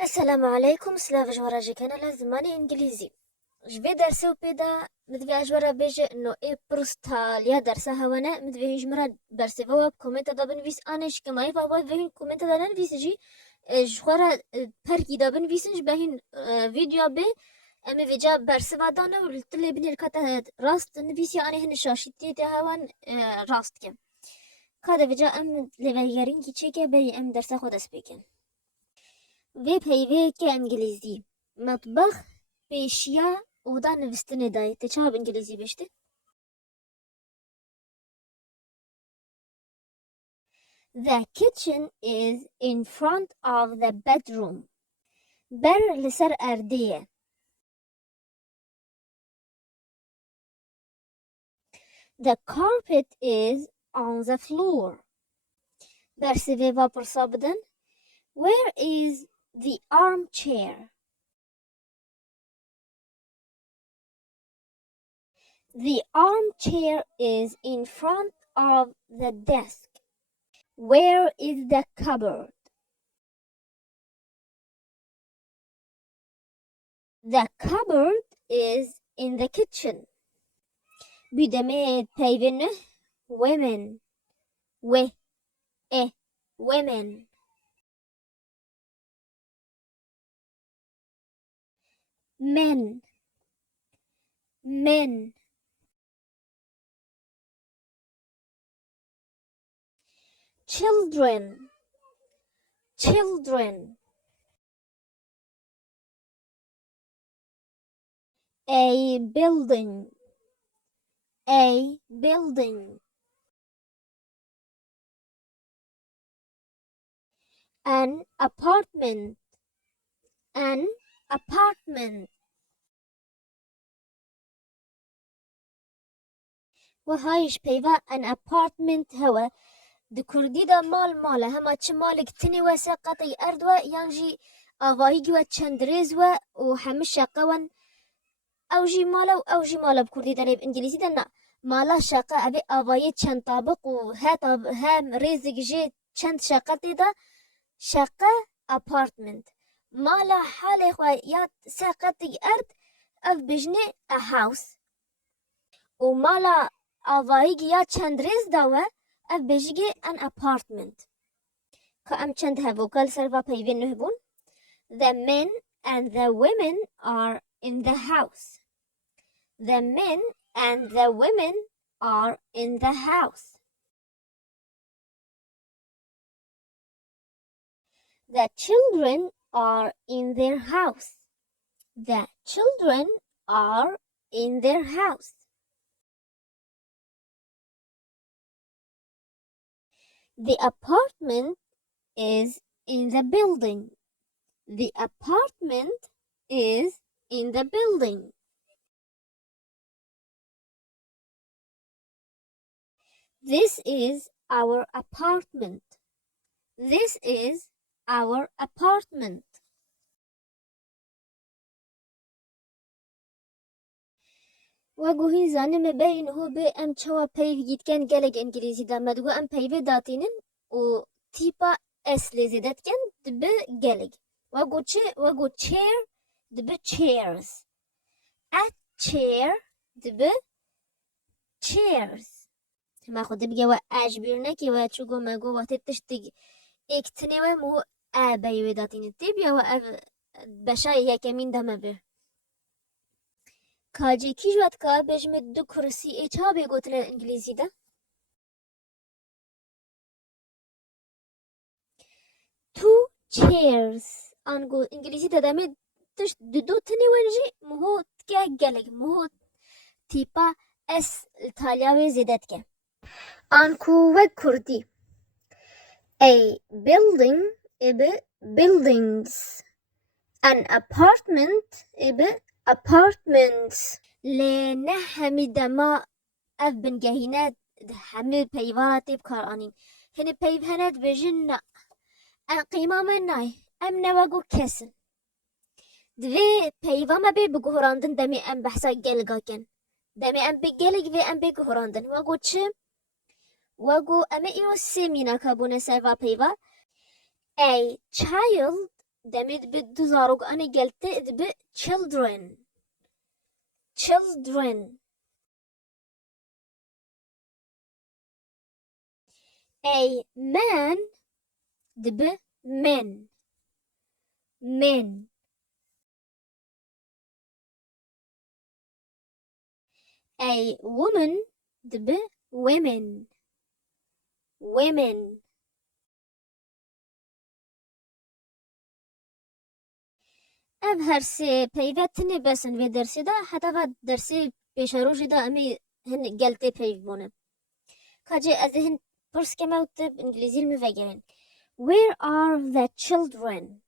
السلام عليكم سلاف جوارا جي كنالا زماني انجليزي جبي درسو بيدا مدفع جوارا بيجي انو اي بروستال يا درسا هوانا مدفعين جمرا درسي فوا كومنتا دا بنفيس انش كماي فوا فين كومنتا دا ننفيس جي جوارا بركي دا بنفيسن جبهين فيديو بي اما فيجا برسي فادانا ولتلي بني الكاتا راست نفيسي اني هن شاشيتي تا هوان راست كم كادا فيجا ام لبريارين كي چيكي بي ام درسا خود دespêkê Vê peyvêyekê İngilîzî metbex pêşiya oda nivîstinê dayê te çawa bi İngilîzî bêjte? The kitchen is in front of the bedroom. Ber li ser erdê ye. The carpet is on the floor. Bersî vê va pirsa bidin. Where is the armchair? The armchair is in front of the desk. Where is the cupboard? The cupboard is in the kitchen. Büdeme peyvini women. Women. Men. Children. A building. An apartment. وهايش بيفا an apartment هوا دكردي دا ماله هما چه مالك تني واسا قطي أردوا يانجي آواهيجي و چندريزوا وحمش شاقوان أو جي مالا بكردي دا ليب إنجليزي دا نا مالا شاقا أبي آواهي چند طابق و هم ريزك جي چند شاقتي دا شاقا apartment مالا حالي خواه يا ساقتي أرد أف بجني a house ومالا آواهيجي يا چندريز داوه اف بيجي an apartment كأم چند هفوكال سرفا پيوين نهبون The men and the women are in the house. The men and the women are in the house. The children are in their house. The children are in their house. The apartment is in the building. The apartment is in the building. This is our apartment. This is our apartment. وگوهی زانم بین هو به ام چوا پیو گیتکن گلگ انگلیزی دامد و ام پیو داتینن و تیپا اس لیزیدت کن دبه گلگ وگو chair دبه chairs a chair دبه chairs ما خود بگه و اجبیر نکی و چوگو مگو و تشتگ اکتنی و مو بیوی داتینن تیبیا و بشای یکمین دامه بیر کاجی کی جوات که بجمه دو کرسی ایچا بگوتن انگلیزی ده two chairs آنگو انگلیزی ده دامه تش دو تنی ونجی مهو تکه گلگ مهو تیپا اس ایتالیاوی زیدت که آنکو و کردی a building ebe buildings an apartment ebe apartments لنه همي دما اف بنجهينات همي بيوارات بكار انين هني بيفهنات بجنة ان قيمة من ناي ام نواغو كسن دوی پیوام بی بگهراندن دمی ام بحثا گلگاکن دمی ام بگلگ و ام بگهراندن وگو چه وگو ام ایو سمینا کبونه سروا پیوا A child دمید به دو زاروک آنی گلته دبه children. Children. A man دبه men. Men. A woman دبه women. Women. اب هر سه پیوت تنه بسن و درسی دا حتی و درسی پیشروشی دا امی هن گلته پیو بونه کاجه از هن پرس که موت انگلیزی می وگرن. Where are the children?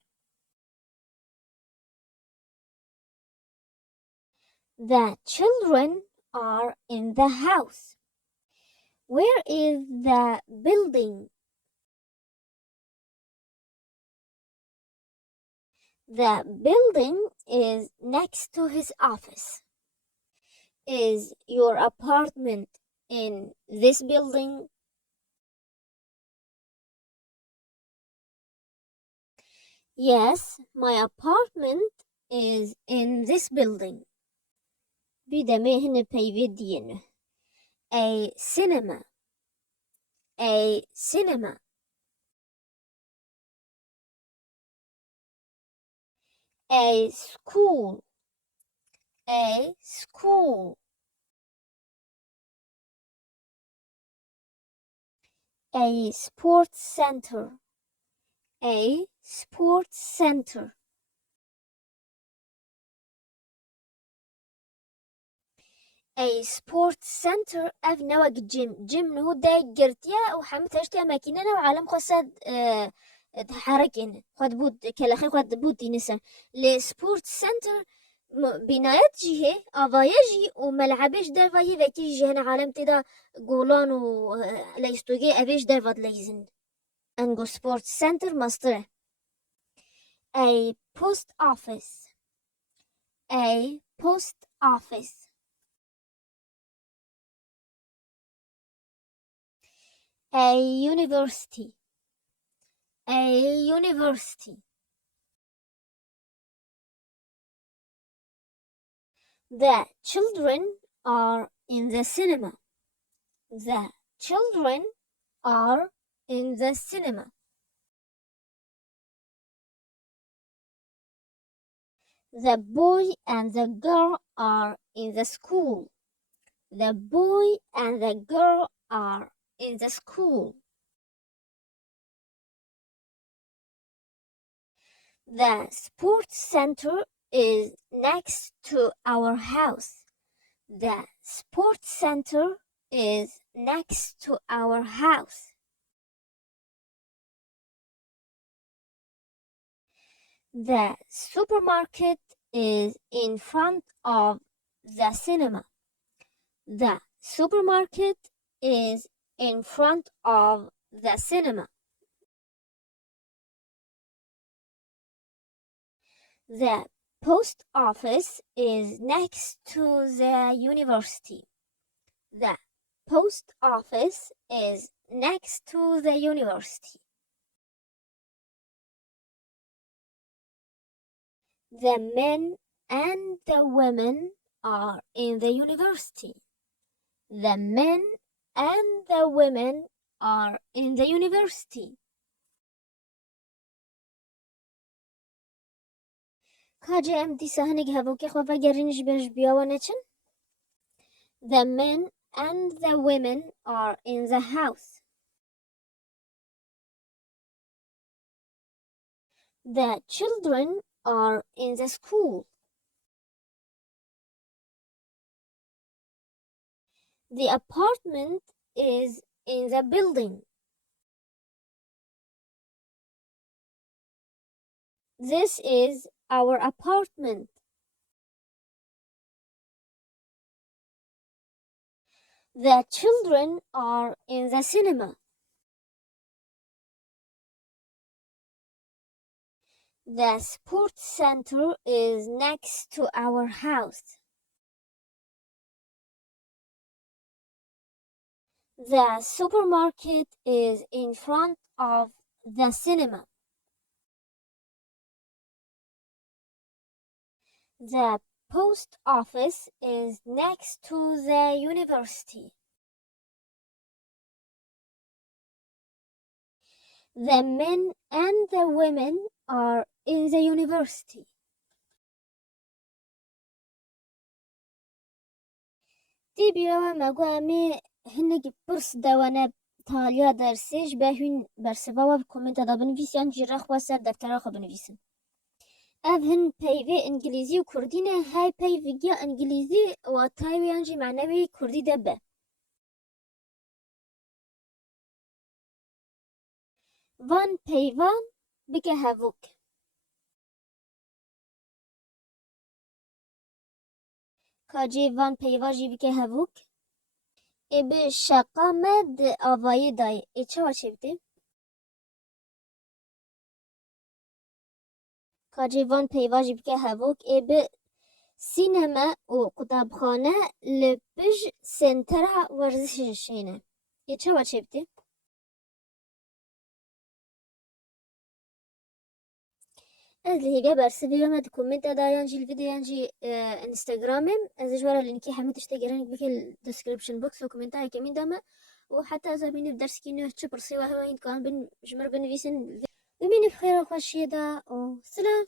The children are in the house. Where is the building? The building is next to his office. Is your apartment in this building? Yes, my apartment is in this building. بدمه هنا بيفيدين. A cinema. A cinema. A school. A school. A sports center. A sports center. A sports center اف نوع جيم نهو داي جرتيا وحمت هشتيا ماكيننا وعالم خاصة تحركين خد بود كلاخي خد بود نسا لسبورت سنتر بنايات جيه أضايجي وملعبش درفاي وكي جهنا عالم تدا جولان و ليستوجي أبيش درفات ليزن أنجو سبورت سنتر مصدره. A post office. A post office. A university. A university. The children are in the cinema. The children are in the cinema. The boy and the girl are in the school. The boy and the girl are in the school. The sports center is next to our house. The sports center is next to our house. The supermarket is in front of the cinema. The supermarket is in front of the cinema. The post office is next to the university. The post office is next to the university. The men and the women are in the university. The men and the women are in the university. کاجه ام دیسا هنگ هفو که خواه گرینش بینش بیاوانه چن؟ The men and the women are in the house. The children are in the school. The apartment is in the building. This is our apartment. The children are in the cinema. The sports center is next to our house. The supermarket is in front of the cinema. The post office is next to the university. The men and the women are in the university. دي بيروا مقوامي هنك برس دوانا تاليا درسيش بهين برسبوا بكومنت دا بنفيسيان جيرخ واسر دكتراخ بنفيسن هن بيفي انجليزي وكردينه هاي بيفي انجليزي وتايوي انجي معنوي كردي دبه وان بيوان بك هفوك كاجي وان بيواجي بك هفوك ebe şaka med avayı day. Çava çevdi. Kacı van peyvajı bike hevok ebe sinema û qutabxane li pij sentera werzişê ne. Çava çevdi. Ez li hêviya bersivîya me di komenta dayan jî li videoyan jî instegramê ez ê ji were lînkê hemû tiştê gerek bike li description box û komentayekê min de me û heta ez ê bînî derskî nû çi pirsî we hema hîn dikarin bin ji min re binivîsin. Bimînî bi xêr û xweşiyê de û silav.